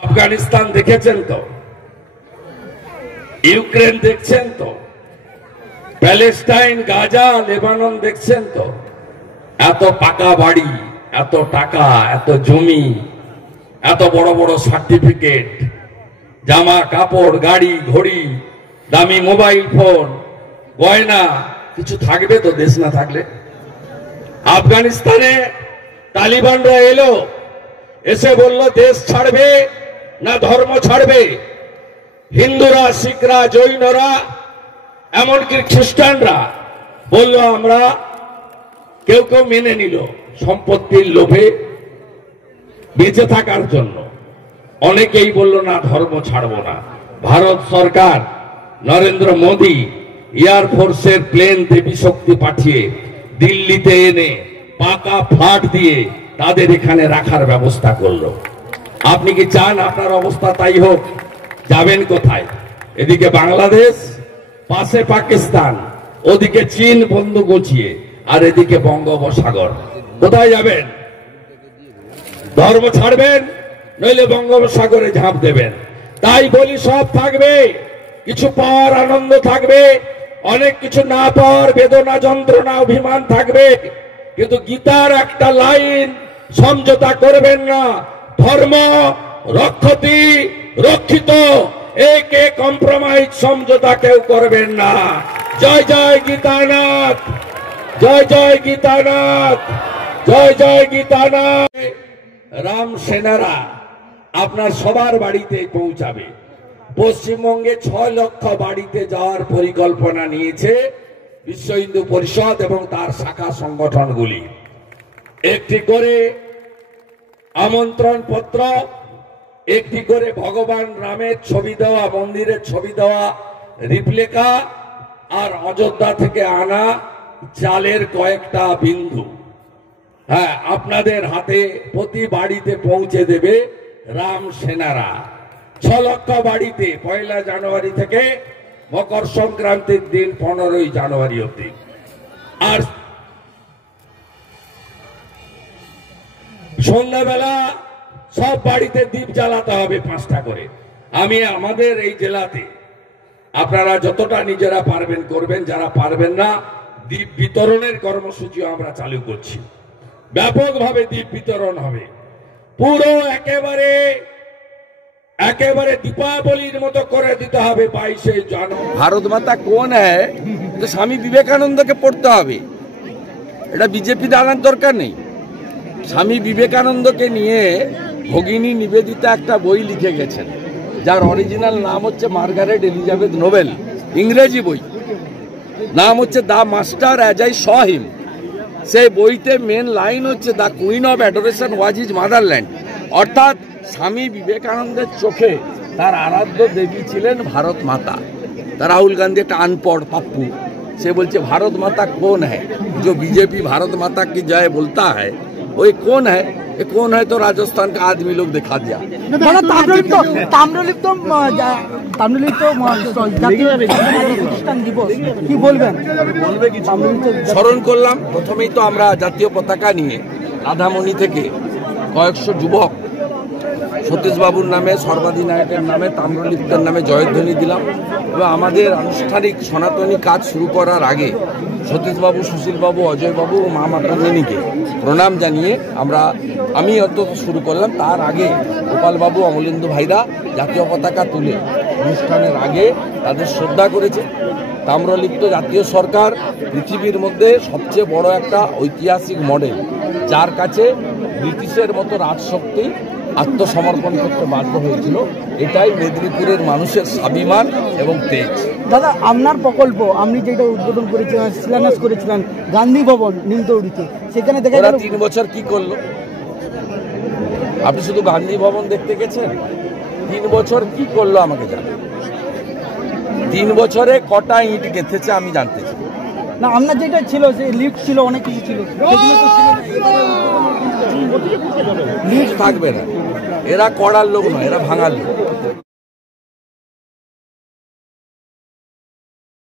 আফগানিস্তান দেখেছেন তো, ইউক্রেন দেখছেন তো, প্যালেস্টাইন, গাজা, লেবানন দেখছেন তো। এত পাকা বাড়ি, এত টাকা, এত জমি, এত বড় বড় সার্টিফিকেট, জামা কাপড়, গাড়ি ঘড়ি, দামি মোবাইল ফোন, গয়না, কিছু থাকবে তো দেশ না থাকলে? আফগানিস্তানে তালিবানরা এলো, এসে বলল দেশ ছাড়বে না ধর্ম ছাড়বে। হিন্দুরা, শিখরা, জৈনরা, এমনকি খ্রিস্টানরা বলল আমরা, কেউ কেউ মেনে নিল সম্পত্তির লোভে বেঁচে থাকার জন্য। অনেকেই বলল না ধর্ম ছাড়বো না। ভারত সরকার নরেন্দ্র মোদী এয়ারফোর্সের প্লেন দেবী শক্তি পাঠিয়ে দিল্লিতে এনে পাকা ফ্ল্যাট দিয়ে তাদের এখানে রাখার ব্যবস্থা করলো। আপনি কি চান আপনার অবস্থা তাই হোক? যাবেন কোথায়? এদিকে বাংলাদেশ, পাশে পাকিস্তান, ওদিকে চীন বন্ধু গুছিয়ে, আর এদিকে বঙ্গোপসাগর। কোথায় যাবেন? ধর্ম ছাড়বেন নইলে বঙ্গোপসাগরে ঝাঁপ দেবেন। তাই বলি সব থাকবে, কিছু পাওয়ার আনন্দ থাকবে, অনেক কিছু না পাওয়ার বেদনা, যন্ত্রণা, অভিমান থাকবে। কিন্তু গীতার একটা লাইন সমঝোতা করবেন না, ধর্ম রক্ষতি রক্ষিত, একে কম্প্রোমাইজ সমঝোতা কেউ করবেন না। জয় জয় গীতানাথ, জয় জয় গীতানাথ, জয় জয় গীতানাথ। রাম সেনারা আপনার সবার বাড়িতে পৌঁছাবে। পশ্চিমবঙ্গে 6 লক্ষ বাড়িতে যাওয়ার পরিকল্পনা নিয়েছে বিশ্ব হিন্দু পরিষদ এবং তার শাখা সংগঠনগুলি। একটি করে আমন্ত্রণ পত্র, একটি করে ভগবান রামের ছবি দেওয়া, মন্দিরের ছবি দেওয়া রিপ্লিকা, আর অযোধ্যা থেকে আনা চালের কয়েকটা বিন্দু, হ্যাঁ, আপনাদের হাতে প্রতি বাড়িতে পৌঁছে দেবে রাম সেনারা। 6 লক্ষ বাড়িতে 1 জানুয়ারি থেকে মকর সংক্রান্তির দিন 15 জানুয়ারি অবধি। আর সন্ধ্যাবেলা সব বাড়িতে দ্বীপ জ্বালাতে হবে 5টা করে। আমি আমাদের এই জেলাতে আপনারা যতটা নিজেরা পারবেন করবেন, যারা পারবেন না দ্বীপ বিতরণের কর্মসূচি আমরা চালু করছি। ব্যাপকভাবে দ্বীপ বিতরণ হবে, পুরো একেবারে দীপাবলির মতো করে দিতে হবে 22শে জানুয়ারি। ভারত মাতা কোন হ্যায় তো স্বামী বিবেকানন্দকে পড়তে হবে, এটা বিজেপি দাঁড়ানোর দরকার নেই। স্বামী বিবেকানন্দকে নিয়ে ভগিনী নিবেদিতা একটা বই লিখে গেছেন, যার অরিজিনাল নাম হচ্ছে মার্গারেট এলিজাবেথ নোবেল, ইংরেজি বই, নাম হচ্ছে the master as I saw him. সেই বইতে মেন লাইন হচ্ছে the queen of adoration was his motherland, অর্থাৎ স্বামী বিবেকানন্দের চোখে তার আরাধ্য দেবী ছিলেন ভারত মাতা। তা রাহুল গান্ধী একটা আনপড় পাপ্পু, সে বলছে ভারত মাতা কোন হ্যায়, जो बीजेपी भारत माता की जय बोलता है वो कौन है? ये कौन है तो राजस्थान का आदमी लोग दिखा दिया। স্মরণ করলাম, প্রথমেই তো আমরা জাতীয় পতাকা নিয়ে রাধামণি থেকে কয়েকশো যুবক সতীশবাবুর নামে, সর্বাধিনায়কের নামে, তাম্রলিপ্তের নামে জয়ধ্বনি দিলাম। এবং আমাদের আনুষ্ঠানিক সনাতনী কাজ শুরু করার আগে সতীশবাবু, সুশীলবাবু, অজয়বাবু ও মা মাতঙ্গিনীকে প্রণাম জানিয়ে আমি অন্তত শুরু করলাম। তার আগে গোপালবাবু, অমলেন্দু ভাইরা জাতীয় পতাকা তুলে অনুষ্ঠানের আগে তাদের শ্রদ্ধা করেছে। তাম্রলিপ্ত জাতীয় সরকার পৃথিবীর মধ্যে সবচেয়ে বড় একটা ঐতিহাসিক মডেল, যার কাছে ব্রিটিশের মতো রাজশক্তি আত্মসমর্পণ করতে বাধ্য হয়েছিল। এটাই মেদিনীপুরের মানুষের স্বাভিমান এবং তেজ। দাদা, আপনার প্রকল্প আপনি যেটা উদ্বোধন করেছিলেন, শিলান্যাস করেছিলেন গান্ধী ভবন নিমতৌড়িতে, সেখানে দেখা গেল 3 বছর কি করলো? আপনি শুধু গান্ধী ভবন দেখতে গেছেন? 3 বছর কি করলো আমাকে জানেন? 3 বছরে কটা ইট গেঁথেছে আমি জানতে চাই। না, আপনার যেটা ছিল যে লিফট ছিল, অনেক কিছু ছিল, লিফট থাকবে না, এরা করার লোক নয়, এরা ভাঙার লোক।